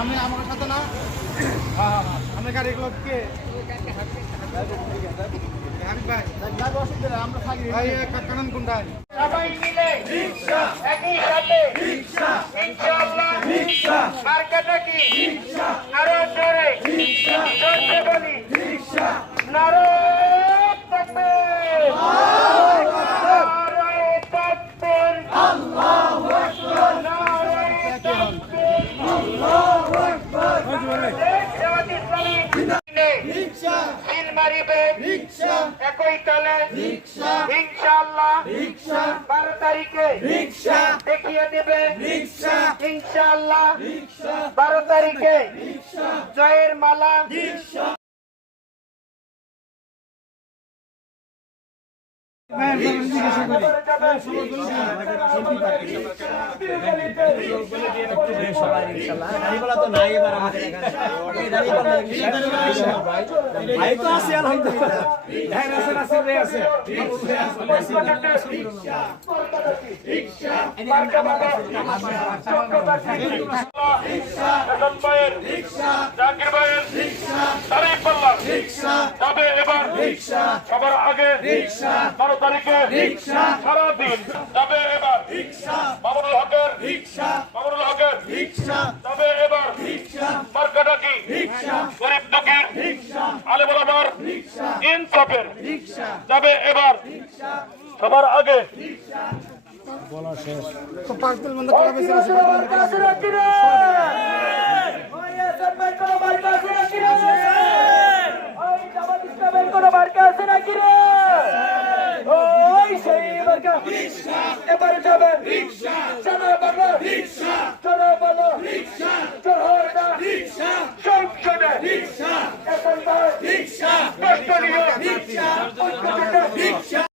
আমি আমার সাথে না আমি গাড়ি লোককে আমরা থাকি কারণ কোনটায় সবাই মিলে রিকশা একই সাথে রিকশা ইনশাআল্লাহ রিকশা মার্কাটা কি রিকশা আরো জোরে রিকশা জোরে বলি রিকশা নারে তাকবীর নারে তাকবীর আল্লাহু আকবার নারে তাকবীর আল্লাহু আকবার জামাত ইসলামী রিকশা সিল মারিবে রিকশা একই তলে রিকশা ইনশাআল্লাহ রিকশা 12 তারিখে রিকশা দেখিয়ে দেবে রিকশা ইনশাআল্লাহ রিকশা 12 তারিখে রিকশা জয়ের মালা রিকশা সবার আগে রিকশা 12 তারিখে রিকশা সারাদিন যাবে এবার রিকশা মামুনুল হকের রিকশা মামুনুল হকের রিকশা যাবে এবার রিকশা মার্কাটা কি রিকশা গরিব দুঃখীর রিকশা আলেম ওলামার রিকশা ইনসাফের রিকশা যাবে এবার রিকশা সবার আগে রিকশা বলা শেষ তো পাঁচদিন বন্ধ করা বেশি আছে ওই সবাই কোন মার্কা আছে নাকি রে ওই জামাত ইসলামের কোন মার্কা আছে নাকি রে ওই সেই মার্কা রিকশা এবারে যাবে রিকশা চলো বাবা রিকশা চলো বলো রিকশা চলো না রিকশা সংসদে রিকশা এখন রিকশা কষ্ট নিয়ে রিকশা রিকশা